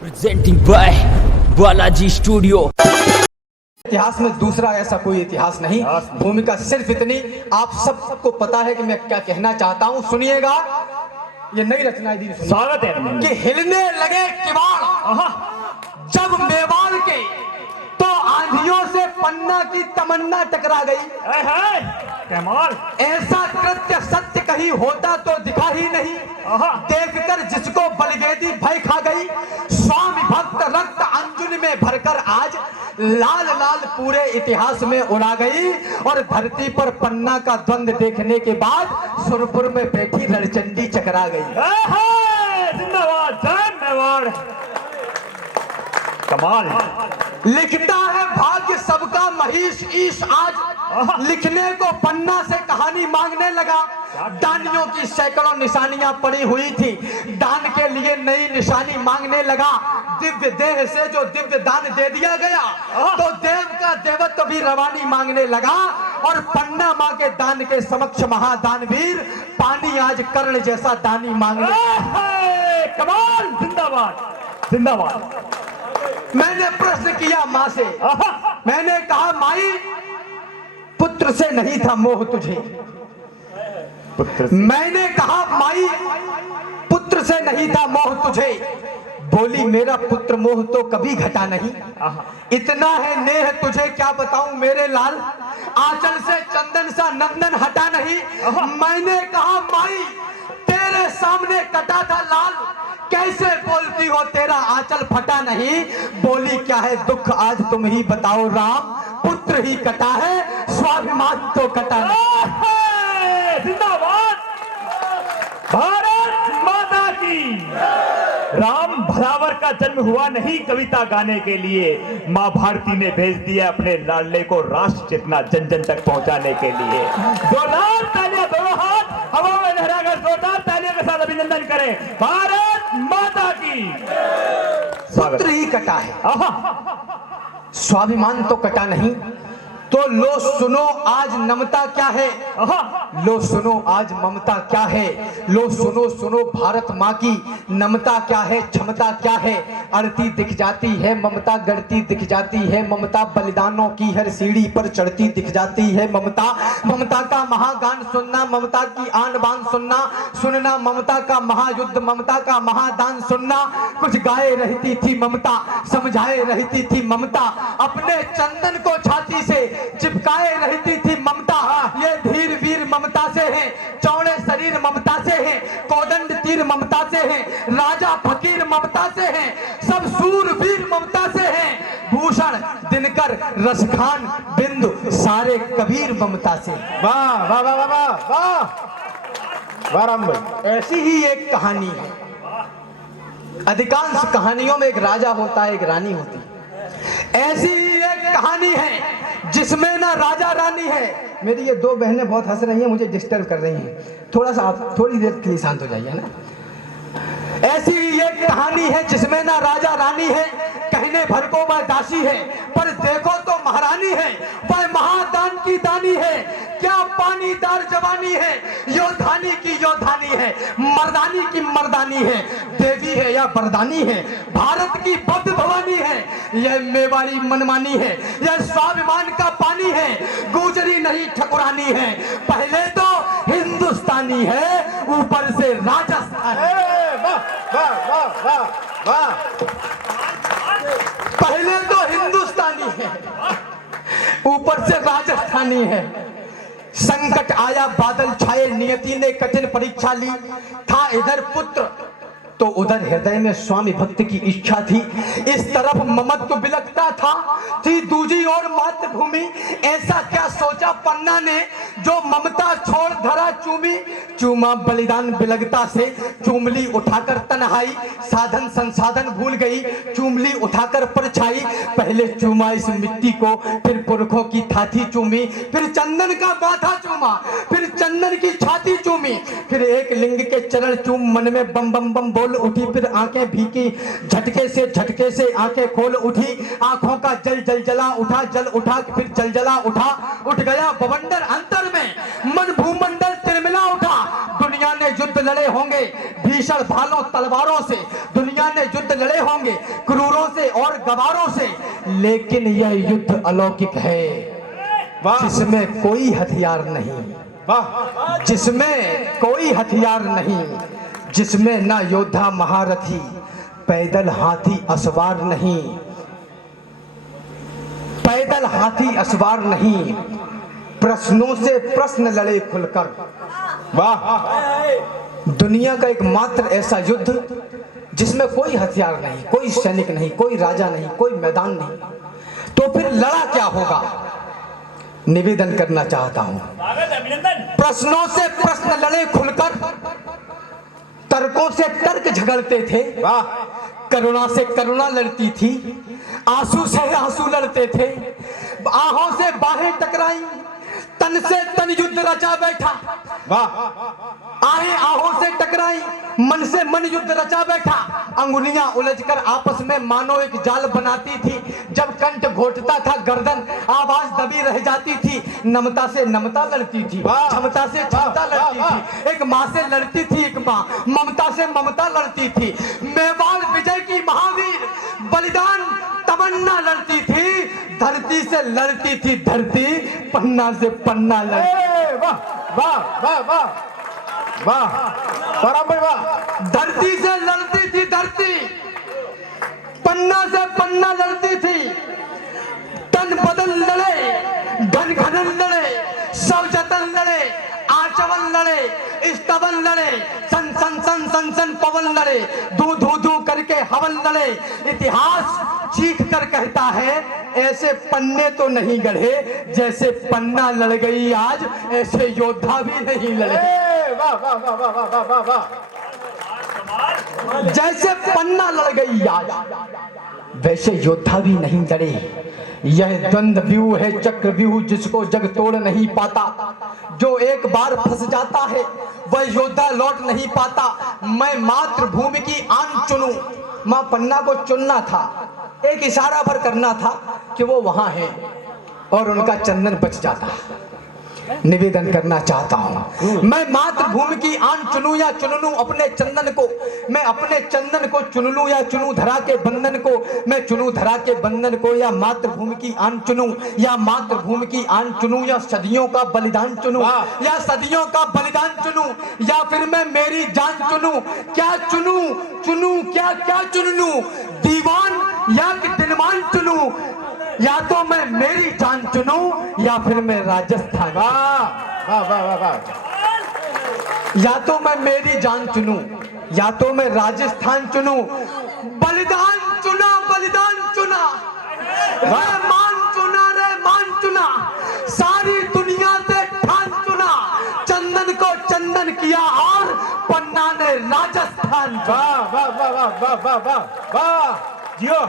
Presenting by Balaji studio. इतिहास में दूसरा ऐसा कोई इतिहास नहीं। भूमिका सिर्फ इतनी, आप सबको पता है कि मैं क्या कहना चाहता हूं, सुनिएगा। ये नई रचना दी, स्वागत है कि हिलने लगे किवाड़ जब मेवाड़ के, तो आंधियों से पन्ना की तमन्ना टकरा गई। कमाल। ऐसा कृत्य सत्य कहीं होता तो दिखा ही नहीं, देखकर जिसको बलगेदी भय खा गई। स्वामी भक्त रक्त अंजुन में भरकर आज लाल लाल पूरे इतिहास में उड़ा गई। और धरती पर पन्ना का द्वंद देखने के बाद सुरपुर में बैठी रणचंडी चकरा गई। जिंदाबाद जय मेवाड़। कमाल। लिखता है भाग्य सबका महीश ईश आज, लिखने को पन्ना से कहानी मांगने लगा। दानियों की सैकड़ों निशानियां पड़ी हुई थी, दान के लिए नई निशानी मांगने लगा। दिव्य देह से जो दिव्य दान दे दिया गया, तो देव का देवत्व भी रवानी मांगने लगा। और पन्ना मां के दान के समक्ष महादानवीर पानी आज कर्ण जैसा दानी मांगने। कमाल। जिंदाबाद जिंदाबाद। मैंने प्रश्न किया मां से, मैंने कहा माई पुत्र से नहीं था मोह तुझे। मैंने कहा माई पुत्र से नहीं था मोह तुझे। बोली मेरा पुत्र मोह तो कभी घटा नहीं। इतना है नेह तुझे क्या बताऊं मेरे लाल, आंचल से चंदन सा नंदन हटा नहीं। मैंने कहा माई तेरे सामने कटा था लाल, कैसे बोलती हो तेरा आंचल फटा नहीं। बोली क्या है दुख आज तुम ही बताओ राम, पुत्र ही कटा है स्वाभिमान तो कटा नहीं। जिंदाबाद भारत माता की। राम भरावर का जन्म हुआ नहीं कविता गाने के लिए, माँ भारती ने भेज दिया अपने लाडले को राष्ट्र चेतना जन जन तक पहुंचाने के लिए। जोरदार तालियां दोनों हाथ हवा में लहराकर जोरदार तालियों के साथ अभिनंदन करें भारत माता की। पुत्र ही कटा है, स्वाभिमान तो कटा नहीं। तो लो सुनो आज नमता क्या है, लो सुनो आज ममता क्या है। लो सुनो सुनो भारत माँ की नमता क्या है, क्षमता क्या है। अड़ती दिख जाती है ममता, गढ़ती दिख जाती है ममता, बलिदानों की हर सीढ़ी पर चढ़ती दिख जाती है ममता। ममता का महागान सुनना, ममता की आन बान सुनना, सुनना ममता का महायुद्ध, ममता का महादान सुनना। कुछ गाए रहती थी ममता, समझाए रहती थी ममता, अपने चंदन को छाती से चिपकाए रहती थी ममता। ये धीर वीर ममता से है, चौड़े शरीर ममता से है, कोदंड तीर ममता से है, राजा फकीर ममता से है, सब सूरवीर ममता से है। भूषण दिनकर रसखान बिंदु सारे कबीर ममता से। वाह वाह वाह वाह वाह वाह राम भाई। ऐसी ही एक कहानी है। अधिकांश कहानियों में एक राजा होता है, एक रानी होती है। ऐसी ही एक कहानी है जिसमें ना राजा रानी है। मेरी ये दो बहनें बहुत हंस रही हैं, मुझे डिस्टर्ब कर रही हैं, थोड़ा सा आप थोड़ी देर के लिए शांत हो जाइए ना। ऐसी ही एक कहानी है जिसमें ना राजा रानी है, कहने भर को वह दासी है, पर देखो तो महारानी है। वह महादान की दानी है, क्या पानीदार जवानी है, योधानी की योधानी है, मर्दानी की मर्दानी है, देवी है या बरदानी है, भारत की भव्य भवानी है। यह मेवाड़ी मनमानी है, यह स्वाभिमान का पानी है, गुजरी नहीं ठकुरानी है। पहले तो हिंदुस्तानी है, ऊपर से राजस्थान। वाह वाह वाह वाह। पहले तो हिंदुस्तानी है, ऊपर से राजस्थानी है। संकट आया बादल छाए, नियति ने कठिन परीक्षा ली। था इधर पुत्र तो उधर हृदय में स्वामी भक्त की इच्छा थी। इस तरफ ममत्व बिलकता था, थी दूजी और मातृभूमि। ऐसा क्या सोचा पन्ना ने जो ममता छोड़ धरा चूमी। चूमा बलिदान बिलगता से, चूमली उठाकर तन्हाई, साधन संसाधन भूल गई, चूमली उठाकर परछाई। पहले चूमा इस मिट्टी को, फिर पुरखों की थाथी चूमी, फिर चंदन का बाथा चूमा, फिर चंदन की छाती चूमी, फिर एक लिंग के चरण चूम मन में बम बम बम बोल उठी। फिर आंखें भीगी, झटके से आंखें खोल उठी। आंखों का जल जल जला उठा, जल उठा फिर जल जला उठा। उठ गया बवंडर अंतर में, मन भूमंडल तिरमिला उठा। दुनिया ने युद्ध लड़े होंगे भीषण भालों तलवारों से, दुनिया ने युद्ध लड़े होंगे क्रूरों से और गवारों से, लेकिन यह युद्ध अलौकिक है जिसमें कोई हथियार नहीं, जिसमें कोई हथियार नहीं, जिसमें ना योद्धा महारथी, पैदल हाथी असवार नहीं, पैदल हाथी असवार नहीं, प्रश्नों से प्रश्न लड़े खुलकर। वाह! दुनिया का एकमात्र ऐसा युद्ध जिसमें कोई हथियार नहीं, कोई सैनिक नहीं, कोई राजा नहीं, कोई मैदान नहीं, तो फिर लड़ा क्या होगा? निवेदन करना चाहता हूं, प्रश्नों से प्रश्न लड़े खुलकर, तर्कों से तर्क झगड़ते थे, करुणा से करुणा लड़ती थी, आंसू से आंसू लड़ते थे, आहों से बाहें टकराई, तन से तन युद्ध रचा बैठा। आहें आहों से टकराई, मन से मन युद्ध रचा बैठा। अंगुलियां उलझकर आपस में मानो एक जाल बनाती थी। जब कंठ घोटता था गर्दन, आवाज दबी रह जाती थी। नमता से नमता लड़ती थी, क्षमता से क्षमता लड़ती थी, एक माँ से लड़ती थी, एक माँ ममता से ममता लड़ती थी। मेवाड़ विजय की महावीर बलिदान तमन्ना लड़ती थी, धरती से लड़ती थी धरती, पन्ना से पन्ना लड़ती। वाह वाह वाह वाह वाह परम भाई वाह! धरती से लड़ती थी धरती, पन्ना से पन्ना लड़ती थी, तन बदन लड़े, घन घनन लड़े, सब जतन लड़े, आचवन लड़े, स्तवन लड़े, सन सन सन सन सन पवन लड़े, धू धू धू करके हवन लड़े। इतिहास चीख कर कहता है, ऐसे पन्ने तो नहीं गढ़े, जैसे पन्ना लड़ गई आज, ऐसे योद्धा भी नहीं लड़े। वाह वाह वाह वाह वाह वाह वाह! जैसे पन्ना लड़ गई आज, वैसे योद्धा भी नहीं लड़े। यह द्वंद्व व्यूह है, चक्र व्यूह, जिसको जग तोड़ नहीं पाता। जो एक बार फंस जाता है वह योद्धा लौट नहीं पाता। मैं मातृभूमि की आन चुनूं, मां पन्ना को चुनना था, एक इशारा पर करना था कि वो वहां है और उनका चंदन बच जाता। निवेदन करना चाहता हूं, मैं मातृभूमि की आन चुनूं या चुन लूं अपने चंदन को, मैं अपने चंदन को चुन लूं या चुनूं धरा के बंधन को, मैं चुनूं धरा के बंधन को, या मातृभूमि की आन चुनूं, या मातृभूमि की आन चुनूं, या सदियों का बलिदान चुनूं, या सदियों का बलिदान चुनूं, या फिर मैं मेरी जान चुनूं। क्या चुनूं? चुनूं क्या? क्या चुन लूं? दीवान या कि दिलमान चुनूं? या तो मैं मेरी जान चुनूं या फिर मैं राजस्थान। वाह वाह वाह वाह! या तो मैं मेरी जान चुनूं या तो मैं राजस्थान चुनूं। बलिदान चुना, बलिदान चुना, रे मान चुना, रे मान चुना, सारी दुनिया से ठान चुना, चंदन को चंदन किया और पन्ना ने राजस्थान। वाह वाह वाह वाह वाह वाह वाह वाह! जियो!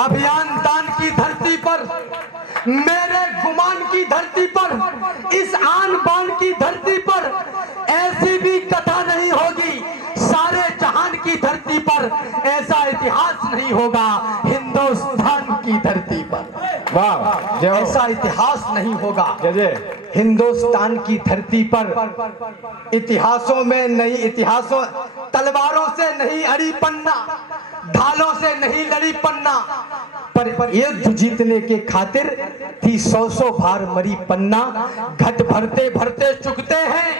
अभियान दान की धरती पर, मेरे गुमान की धरती पर, इस आन बान की धरती पर ऐसी भी कथा नहीं होगी। सारे जहान की धरती पर ऐसा इतिहास नहीं होगा। हिंदुस्तान की धरती पर वाह! जय हो! ऐसा इतिहास नहीं होगा। जय जय! हिंदुस्तान की धरती पर इतिहासों में नहीं, इतिहासों तलवारों से नहीं अड़ी पन्ना, ढालों से नहीं लड़ी पन्ना, पर युद्ध जीतने के खातिर थी 100 बार मरी पन्ना। घट भरते भरते चुकते हैं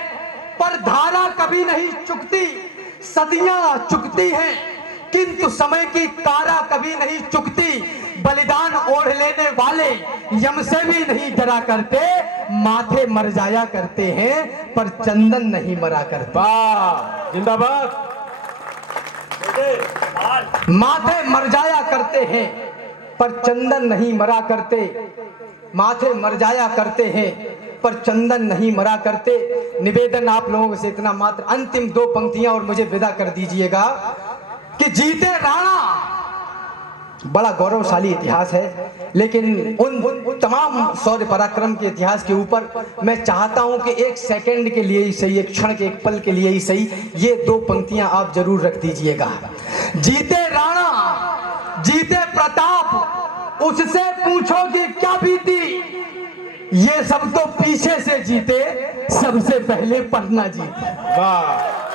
पर धारा कभी नहीं चुकती। सदियां चुकती हैं किंतु समय की कारा कभी नहीं चुकती। बलिदान ओढ़ लेने वाले यम से भी नहीं डरा करते, माथे मर जाया करते हैं पर चंदन नहीं मरा करते। वाह! जिंदाबाद! माथे मर जाया करते हैं पर चंदन नहीं मरा करते। माथे मर जाया करते हैं पर चंदन नहीं मरा करते। निवेदन आप लोगों से इतना मात्र, अंतिम 2 पंक्तियां और मुझे विदा कर दीजिएगा कि जीते राणा। बड़ा गौरवशाली इतिहास है, लेकिन उन तमाम शौर्य पराक्रम के इतिहास के ऊपर मैं चाहता हूं कि 1 सेकंड के लिए ही सही, 1 क्षण के, 1 पल के लिए ही सही, ये 2 पंक्तियां आप जरूर रख दीजिएगा। जीते राणा, जीते प्रताप, उससे पूछो कि क्या बीती, ये सब तो पीछे से जीते, सबसे पहले पटना जीते। वाह